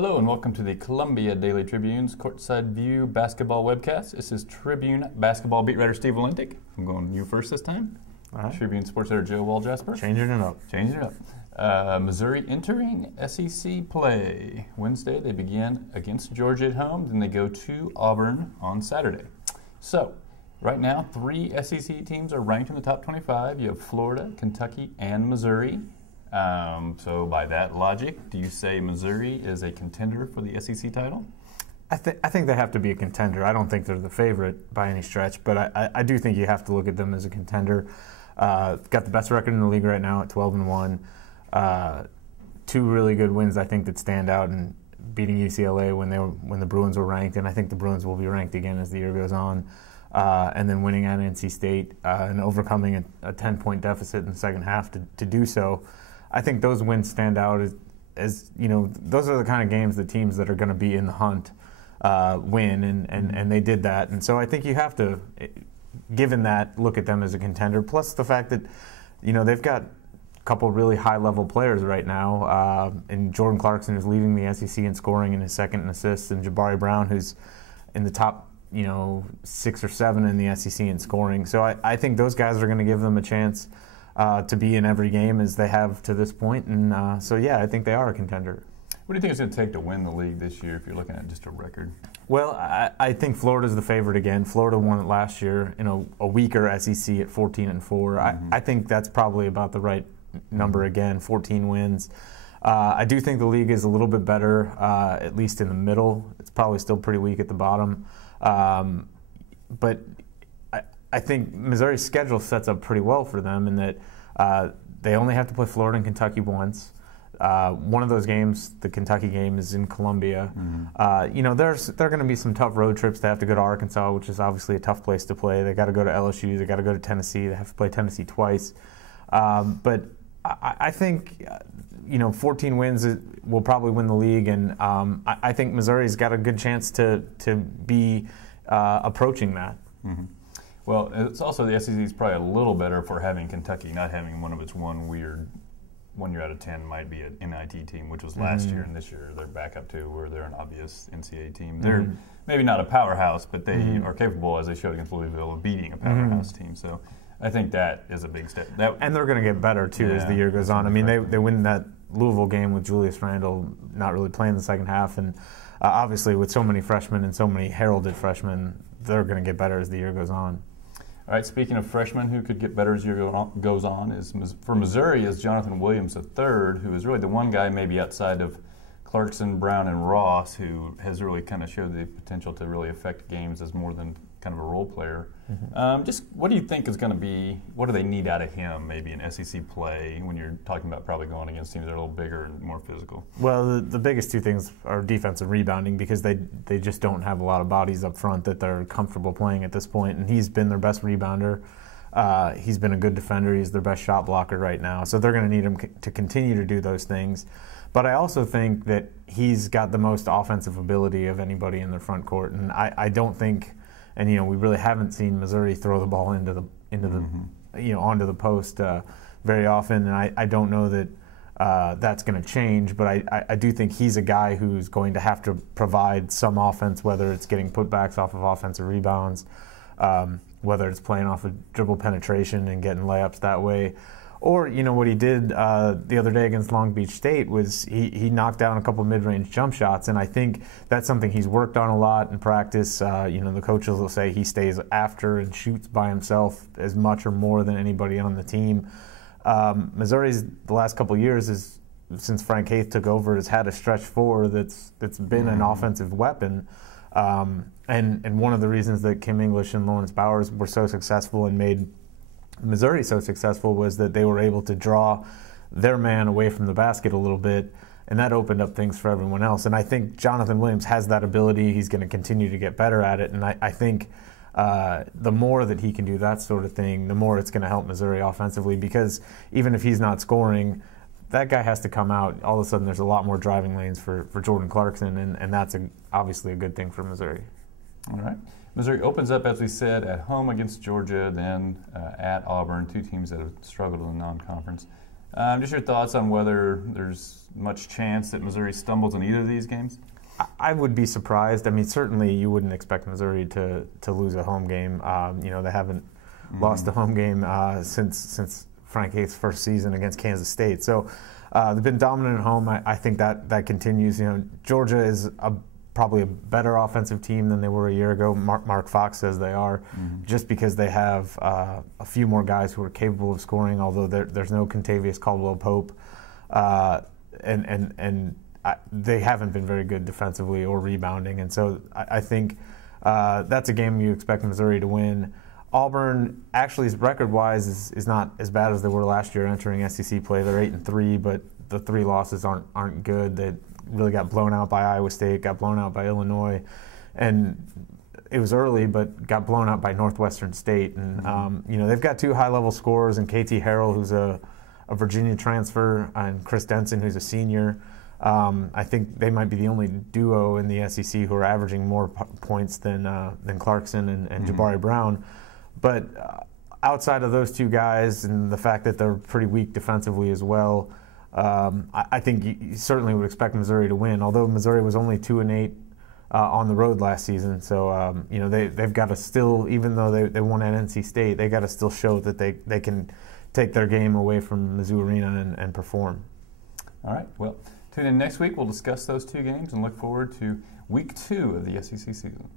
Hello and welcome to the Columbia Daily Tribune's Courtside View basketball webcast. This is Tribune basketball beat writer Steve Valentic. I'm going you first this time. All right. Tribune sports editor Joe Waljasper. Changing it up. Changing it up. Missouri entering SEC play. Wednesday they begin against Georgia at home, then they go to Auburn on Saturday. So, right now 3 SEC teams are ranked in the top 25. You have Florida, Kentucky, and Missouri. So by that logic, do you say Missouri is a contender for the SEC title? I think they have to be a contender. I don't think they're the favorite by any stretch, but I do think you have to look at them as a contender. Got the best record in the league right now at 12-1. 2 really good wins, I think, that stand out, and beating UCLA when the Bruins were ranked, and I think the Bruins will be ranked again as the year goes on. And then winning at NC State and overcoming a 10-point deficit in the second half to do so. I think those wins stand out as you know, those are the kind of games that teams that are going to be in the hunt win, and they did that. And so I think you have to, given that, look at them as a contender, plus the fact that, you know, they've got a couple really high-level players right now, and Jordan Clarkson, who's leading the SEC in scoring and his second in assists, and Jabari Brown, who's in the top 6 or 7 in the SEC in scoring. So I think those guys are going to give them a chance to be in every game as they have to this point. And so, yeah, I think they are a contender. What do you think it's going to take to win the league this year if you're looking at just a record? Well, I think Florida's the favorite again. Florida won it last year in a weaker SEC at 14-4. Mm-hmm. I think that's probably about the right number again, 14 wins. I do think the league is a little bit better, at least in the middle. It's probably still pretty weak at the bottom. But I think Missouri's schedule sets up pretty well for them in that they only have to play Florida and Kentucky once. One of those games, the Kentucky game, is in Columbia. Mm-hmm. There are going to be some tough road trips. They have to go to Arkansas, which is obviously a tough place to play. They got to go to LSU. They got to go to Tennessee. They have to play Tennessee twice. But I think 14 wins will probably win the league, and I think Missouri's got a good chance to be approaching that. Mm-hmm. Well, it's also the SEC is probably a little better for having Kentucky not having one of its one year out of 10 might be an NIT team, which was last year, and this year they're back up to where they're an obvious NCAA team. They're maybe not a powerhouse, but they are capable, as they showed against Louisville, of beating a powerhouse team. So I think that is a big step. And they're going to get better, too, as the year goes on. I mean, they win that Louisville game with Julius Randle not really playing the second half, and obviously with so many freshmen and so many heralded freshmen, they're going to get better as the year goes on. All right, speaking of freshmen who could get better as the year goes on, for Missouri is Jonathan Williams III, who is really the one guy maybe outside of Clarkson, Brown, and Ross who has really kind of showed the potential to really affect games as more than kind of a role player. Mm-hmm. Just what do you think is going to be, what do they need out of him maybe in SEC play when you're talking about probably going against teams that are a little bigger and more physical? Well, the biggest 2 things are defense and rebounding, because they just don't have a lot of bodies up front that they're comfortable playing at this point, and he's been their best rebounder. He's been a good defender. He's their best shot blocker right now, so they're going to need him to continue to do those things. But I also think that he's got the most offensive ability of anybody in their front court, and I don't think, and we really haven't seen Missouri throw the ball into the onto the post very often, and I don't know that that's going to change. But I do think he's a guy who's going to have to provide some offense, whether it's getting putbacks off of offensive rebounds, whether it's playing off of dribble penetration and getting layups that way. Or, what he did the other day against Long Beach State was he knocked down a couple mid-range jump shots, and I think that's something he's worked on a lot in practice. The coaches will say he stays after and shoots by himself as much or more than anybody on the team. Missouri's the last couple of years, since Frank Haith took over, has had a stretch 4 that's been an offensive weapon. And one of the reasons that Kim English and Lawrence Bowers were so successful and made Missouri so successful was that they were able to draw their man away from the basket a little bit, and that opened up things for everyone else. And I think Jonathan Williams has that ability. He's going to continue to get better at it, and I think the more that he can do that sort of thing, the more it's going to help Missouri offensively, because even if he's not scoring, that guy has to come out. All of a sudden there's a lot more driving lanes for Jordan Clarkson, and that's obviously a good thing for Missouri. All right. Missouri opens up, as we said, at home against Georgia, then at Auburn, 2 teams that have struggled in the non-conference. Just your thoughts on whether there's much chance that Missouri stumbles in either of these games? I would be surprised. I mean, certainly you wouldn't expect Missouri to lose a home game. They haven't lost a home game since Frank Haith's first season against Kansas State. So they've been dominant at home. I think that continues. Georgia is probably a better offensive team than they were a year ago. Mark Fox says they are, just because they have a few more guys who are capable of scoring, although there's no Contavious Caldwell-Pope. They haven't been very good defensively or rebounding, and so I think that's a game you expect Missouri to win. Auburn, actually, record-wise, is not as bad as they were last year entering SEC play. They're 8-3, but the 3 losses aren't good. They really got blown out by Iowa State, got blown out by Illinois, and it was early, but got blown out by Northwestern State. And they've got 2 high-level scorers, and KT Harrell, who's a Virginia transfer, and Chris Denson, who's a senior. I think they might be the only duo in the SEC who are averaging more points than Clarkson and Jabari Brown. But outside of those 2 guys and the fact that they're pretty weak defensively as well, I think you certainly would expect Missouri to win, although Missouri was only 2-8 on the road last season. So, they've got to still, even though they won at NC State, they got to still show that they can take their game away from Mizzou Arena and perform. All right. Well, tune in next week. We'll discuss those 2 games and look forward to week 2 of the SEC season.